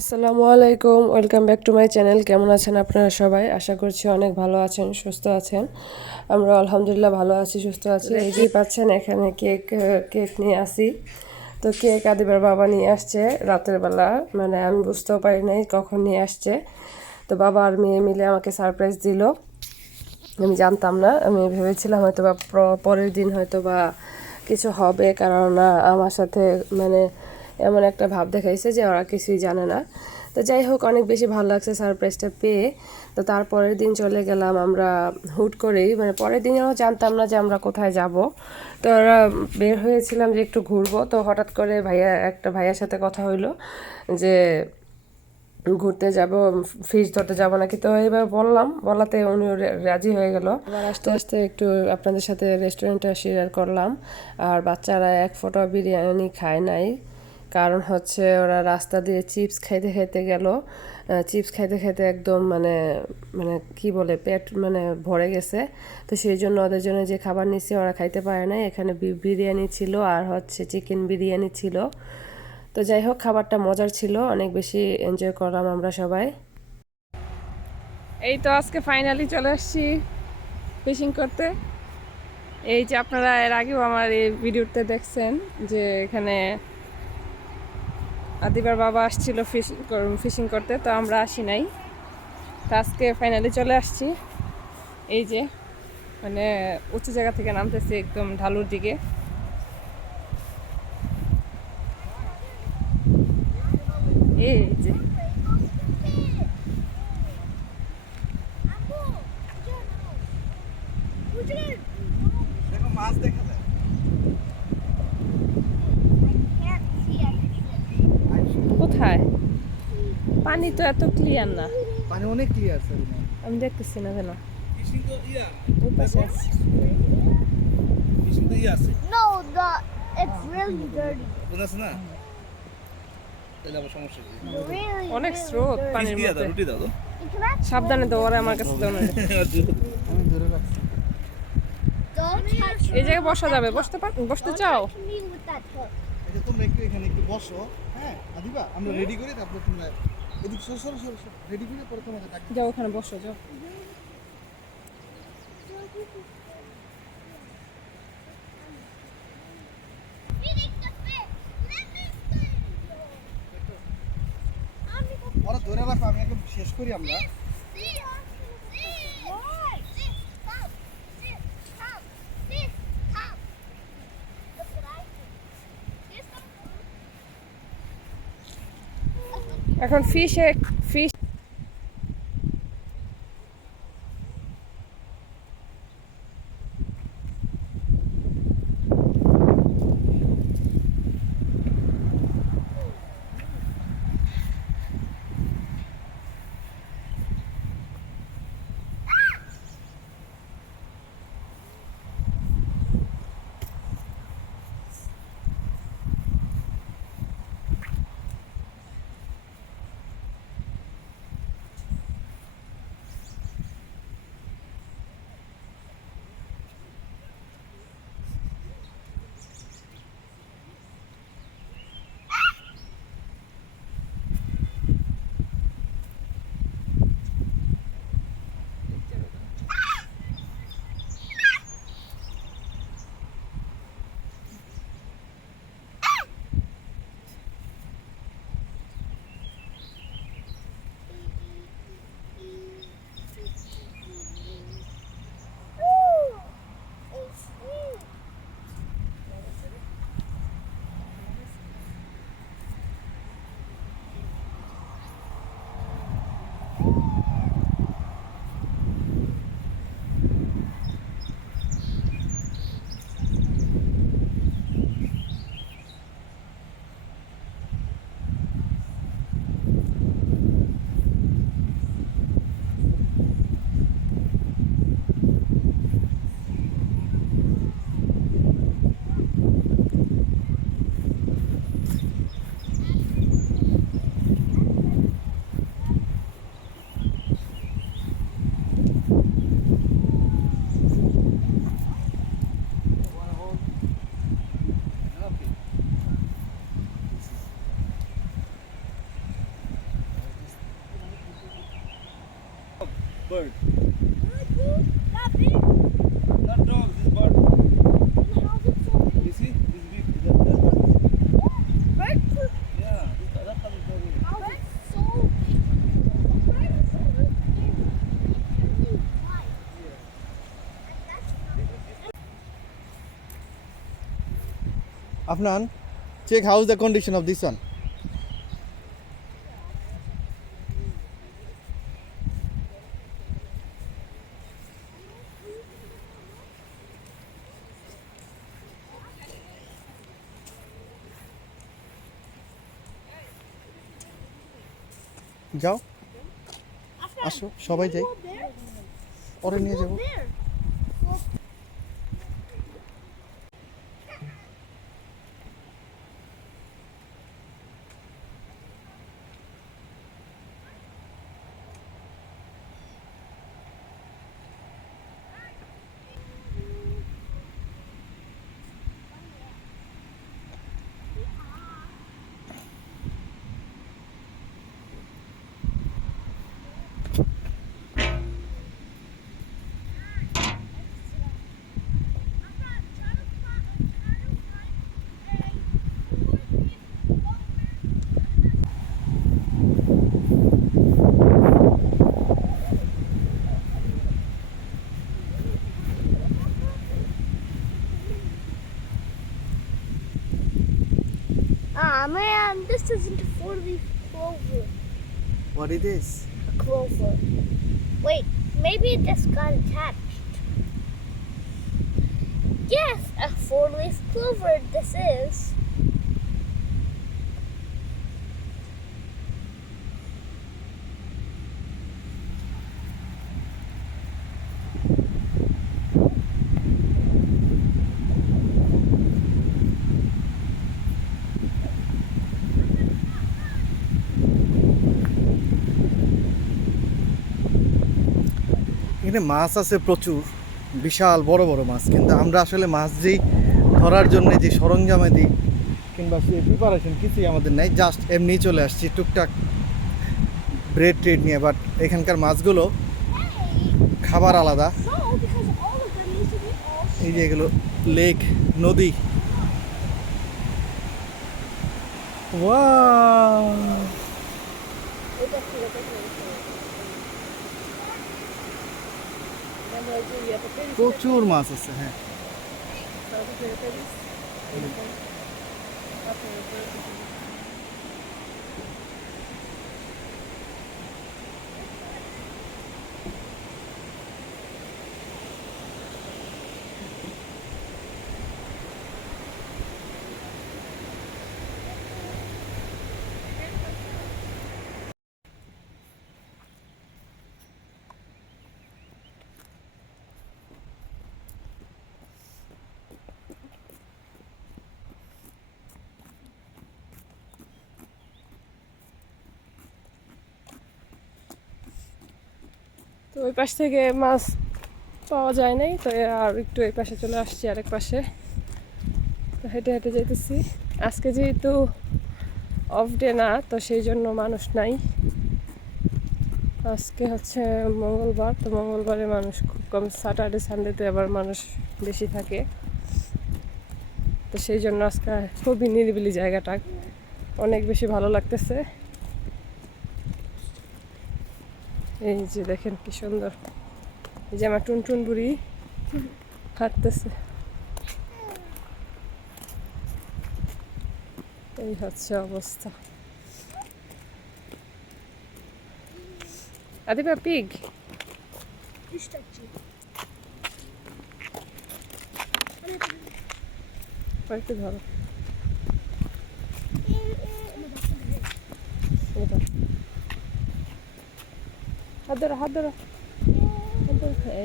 আসসালামু আলাইকুম, welcome back to my channel. কেমন আছেন আপনারা সবাই? আশা করছি অনেক ভালো আছেন, সুস্থ আছেন। আমরা আলহামদুলিল্লাহ ভালো আছি, সুস্থ আছি। এই যে পাচ্ছেন, এখানে কেক কেক নিয়ে আসি। তো কেক আদিবার বাবা নিয়ে আসছে রাতের বেলা। মানে আমি বুঝতেও পারি নাই কখন নিয়ে আসছে। তো বাবা আর মেয়ে মিলে আমাকে সারপ্রাইজ দিল। আমি জানতাম না, আমি ভেবেছিলাম হয়তো বা পরের দিন হয়তো বা কিছু হবে, কারণ আমার সাথে মানে এমন একটা ভাব দেখাইছে যে ওরা কিছুই জানে না। তো যাই হোক অনেক বেশি ভালো লাগছে সারপ্রাইজটা পেয়ে। তো তারপরের দিন চলে গেলাম আমরা হুট করেই। মানে পরের দিনেও জানতাম না যে আমরা কোথায় যাব। তো ওরা বের হয়েছিলাম যে একটু ঘুরবো। তো হঠাৎ করে ভাইয়া একটা ভাইয়ার সাথে কথা হইল যে ঘুরতে যাব ফিশ ধরতে যাব নাকি? তো এইবার বললাম। বলাতে উনি রাজি হয়ে গেল। আবার আস্তে আস্তে একটু আপনাদের সাথে রেস্টুরেন্টটা শেয়ার করলাম। আর বাচ্চারা এক ফোঁটা বিরিয়ানি খায় নাই। কারণ হচ্ছে ওরা রাস্তা দিয়ে চিপস খাইতে খাইতে গেল। চিপস খাইতে খাইতে একদম মানে মানে কি বলে, পেট মানে ভরে গেছে। তো সেই জন্য ওদের জন্য যে খাবার নিচ্ছে ওরা খাইতে পারে না এখানে বিরিয়ানি ছিল আর হচ্ছে চিকেন বিরিয়ানি ছিল। তো যাই হোক, খাবারটা মজার ছিল। অনেক বেশি এনজয় করলাম আমরা সবাই। এই তো আজকে ফাইনালি চলে আসছি ফিশিং করতে। এই যে আপনারা এর আগেও আমার এই ভিডিওতে দেখছেন যে এখানে আদিবার বাবা আসছিল ফিশিং ফিশিং করতে, তো আমরা আসি নাই। তো আজকে ফাইনালি চলে আসছি। এই যে মানে উঁচু জায়গা থেকে নামতেছি একদম ঢালুর দিকে। এই যে দেখো মাছ দেখা যায় কোথায় পানি তো এত ক্লিয়ার না। পানি অনেক ক্লিয়ার স্যার আমি দেখতেছি না কেন? ইয়া ওই পাশে আছে। ইয়া No, the it's really dirty. না? অনেক স্রোত. পানির মধ্যে। সাবধানে তো ওরা আমার কাছে দাও না। এই জায়গায় বসা যাবে বসতে পার বসতে চাও? তোমরা একটু এখানে একটু বসো হ্যাঁ? আদিবা আমরা রেডি করি তারপর তোমরা এদিক সর সর সর রেডি করে পরে তোমাকে ডাক যাও ওখানে বসো যাও। ওরা ধরে রাখো আমি একদম শেষ করি আমরা। এখন ফিশে আপনার check how's the condition of this one যাও। আসো সবাই যাই। পরে নিয়ে যাব। This isn't a four-leaf clover. What it is? A clover. Wait, maybe it just got attached. Yes, a four-leaf clover. This is. এখানে মাছ আছে প্রচুর, বিশাল, বড় বড় মাছ। কিন্তু আমরা আসলে মাছ যেই ধরার জন্য যে সরঞ্জামে দিই, কিংবা প্রিপারেশন কিছুই আমাদের নেই জাস্ট এমনি চলে আসছি টুকটাক ব্রেড ট্রেড নিয়ে। বাট এখানকার মাছগুলো খাবার আলাদা। এই যে এগুলো লেক নদী। Wow! প্রচুর মাছ আছে হ্যাঁ। তো ওই পাশ থেকে মাছ পাওয়া যায় নাই, তো আর একটু এই পাশে চলে আসছি আরেক পাশে। তো হেঁটে হেঁটে যেতেছি। আজকে যেহেতু অফ ডে না, তো সেই জন্য মানুষ নাই। আজকে হচ্ছে মঙ্গলবার, তো মঙ্গলবারে মানুষ খুব কম স্যাটারডে সানডেতে আবার মানুষ বেশি থাকে। তো সেই জন্য আজকে খুবই নিরিবিলি জায়গাটা, অনেক বেশি ভালো লাগতেছে। এই যে দেখেন কি সুন্দর। এই যে আমার টুনটুন বুড়ি হাঁটতেছে। এই হচ্ছে অবস্থা। আদিবা পিগ. একটু ধরো এই ধরো। হাত ধরো হাত ধরো।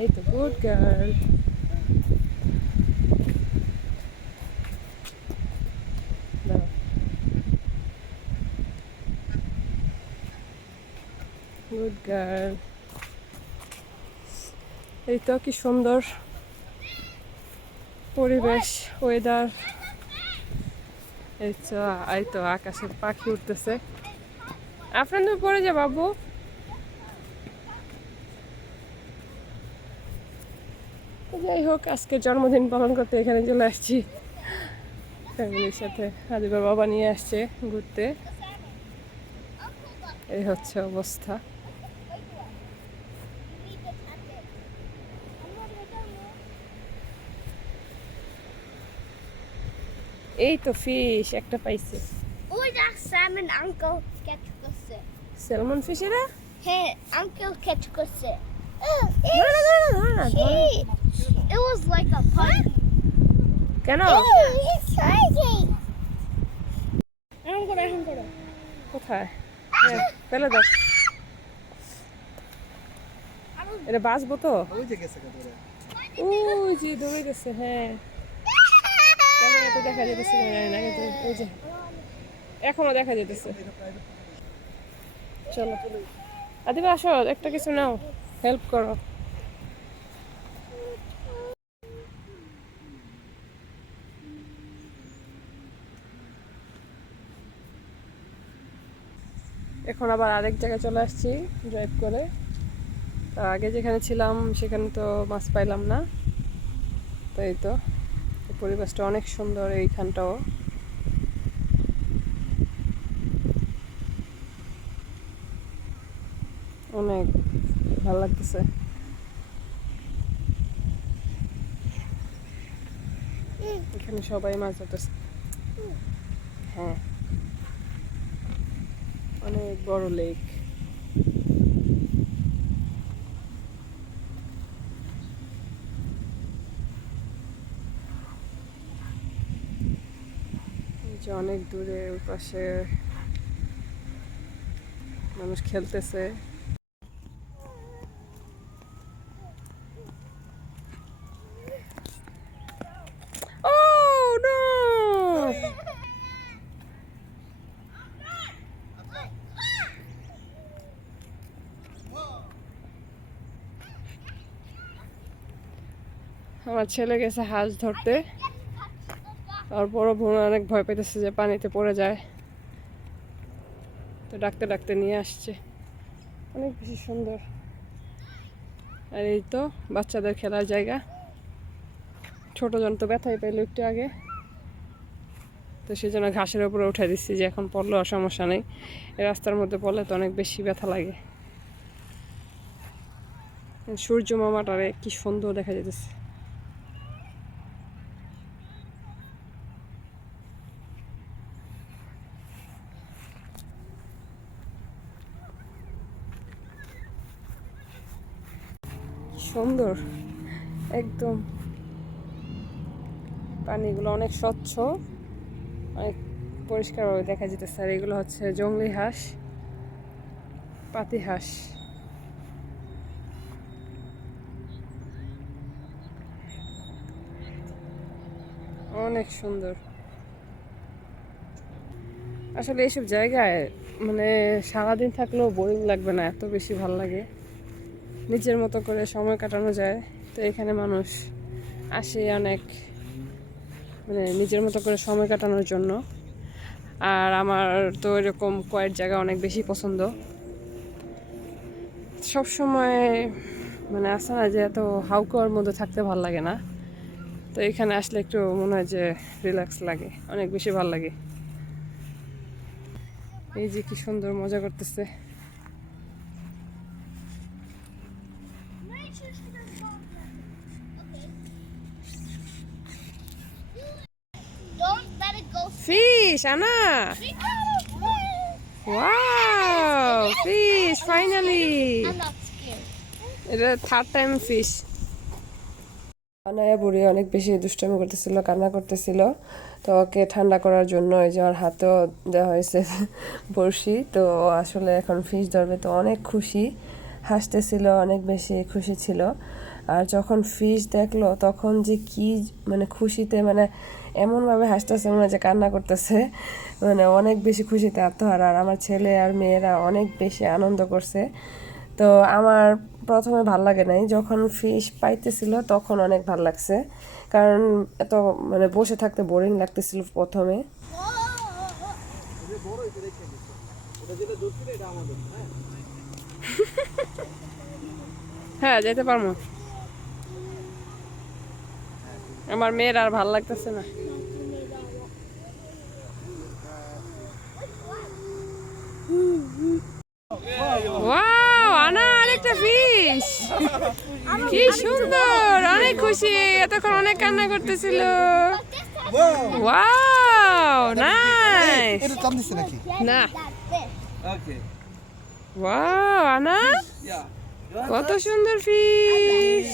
এই তো গুড গার্ল গুড গার্ল এই তো কি সুন্দর পরিবেশ ওয়েদার এই তো এই তো, আকাশে পাখি উঠতেছে। আপনার পড়ে যা বাবু? যাই হোক আজকে জন্মদিন পালন করতে এখানে চলে আসছি। ফ্যামিলির সাথে আদিবার বাবা নিয়ে আসছে ঘুরতে। এই হচ্ছে অবস্থা। এই তো ফিশ একটা পাইছে। Oei, daar salmon uncle করছে। স্যালমন ফিশ এরা? Hey, uncle ketchup. না না না না was like a punch. কেন? It's charging. I'm gonna, I'm gonna. কোথায়? ফেলে দাও। এটা বাঁচবো তো? ওই যে গেছে কত ওই যে দৌড়ে গেছে হ্যাঁ। ক্যামেরাতে দেখা যেতেছে কিনা জানি না কিন্তু ওই যে। এখনও দেখা যেতেছে চলো। আদিবা আসো একটা কিছু নাও। হেল্প করো। এখন আবার আরেক জায়গায় চলে আসছি ড্রাইভ করে। তা আগে যেখানে ছিলাম, সেখানে তো মাছ পাইলাম না। তাই তো, পরিবেশটা অনেক সুন্দর এইখানটাও। অনেক ভালো লাগতেছে। এখানে সবাই মাছ ধরতেছে। হ্যাঁ। অনেক বড় লেক। অনেক দূরে ওই পাশে মানুষ খেলতেছে Oh no! আমার ছেলে গেছে হাঁস ধরতে। বড় বোন অনেক ভয় পেতেছে যে পানিতে পড়ে যায়। তো ডাকতে ডাকতে নিয়ে আসছে। অনেক বেশি সুন্দর। আর এই তো বাচ্চাদের খেলার জায়গা। ছোট জন তো ব্যথাই পেল একটু আগে। তো সেই জন্য ঘাসের উপরে উঠে দিচ্ছি যে এখন পড়লেও সমস্যা নেই। রাস্তার মধ্যে পড়লে তো অনেক বেশি ব্যথা লাগে। সূর্য মামাটারে কি সুন্দর দেখা যেতেছে সুন্দর। একদম। পানিগুলো অনেক স্বচ্ছ, অনেক পরিষ্কারভাবে দেখা যেতেছে। আর এগুলো হচ্ছে জংলি হাঁস, পাতি হাঁস। অনেক সুন্দর। আসলে এইসব জায়গায় মানে সারাদিন থাকলেও বোরিং লাগবে না, এত বেশি ভালো লাগে। নিজের মতো করে সময় কাটানো যায়, তো এখানে মানুষ আসে অনেক মানে নিজের মতো করে সময় কাটানোর জন্য। আর আমার তো এরকম কয়েক জায়গা অনেক বেশি পছন্দ। সব সময় মানে আসে না যে এত হাউকার মধ্যে থাকতে ভালো লাগে না। তো এখানে আসলে একটু মনে হয় যে রিল্যাক্স লাগে, অনেক বেশি ভালো লাগে। এই যে কি সুন্দর মজা করতেছে। ফিশ আনা I'm wow fish finally not third time fish Anaya বুড়ি অনেক বেশি দুষ্টামি করতেছিল, কান্না করতেছিল। তো ওকে ঠান্ডা করার জন্য এই যে ওর হাতেও দেওয়া হয়েছে বড়শি। তো আসলে এখন ফিশ ধরবে, তো অনেক খুশি। হাসতেছিল, অনেক বেশি খুশি ছিল। আর যখন ফিশ দেখল, তখন যে কি মানে খুশিতে মানে এমনভাবে হাসতেছে মনে যে কান্না করতেছে। মানে অনেক বেশি খুশিতে আত্মহারা। আর আমার ছেলে আর মেয়েরা অনেক বেশি আনন্দ করছে। তো আমার প্রথমে ভালো লাগে নাই। যখন ফিশ পাইতেছিল, তখন অনেক ভালো লাগছে। কারণ এত মানে বসে থাকতে বোরিং লাগতেছিল প্রথমে। হ্যাঁ যেতে পারব। আমার মেয়ের আর ভালো লাগতেছে না। ওয়াও আনা আরেকটা ফিশ কি সুন্দর অনেক খুশি এতক্ষণ অনেক কান্না করতেছিল। ওয়াও নাইস এটা টান দিচ্ছে নাকি? না. ওয়াও আনা। কত সুন্দর fish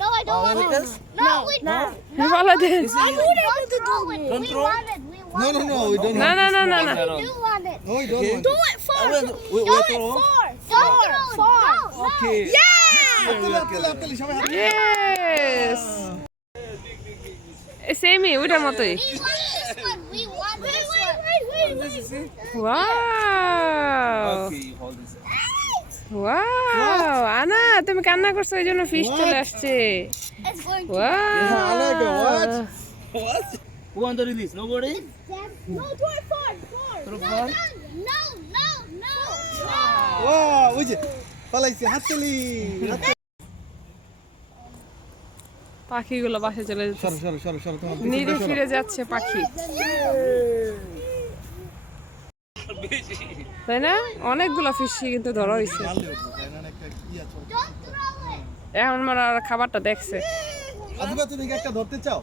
No, I don't want it. No, we don't. ভালো দেন I would able to do it. Don't we throw. want it. We want No, no, no, we don't না না না না না it. We do want it. No, we don't want Do it four. will- we- do we'll it throw. four. Four. Four. Okay. Yes সেমই ওইটার মতোই We want this one. We want this one. Wait, wait, wait, wait. Wow Okay, you hold this. Wow, what? তুমি কান্না করছ এই জন্য fish চলে আসছে। পাখিগুলো বাসে চলে যাচ্ছে। নিজে ফিরে যাচ্ছে পাখি। তাই না? অনেকগুলো ফিশ কিন্তু ধরা হয়েছে. এখন আমার আর খাবারটা দেখছে। তুমি কি একটা ধরতে চাও?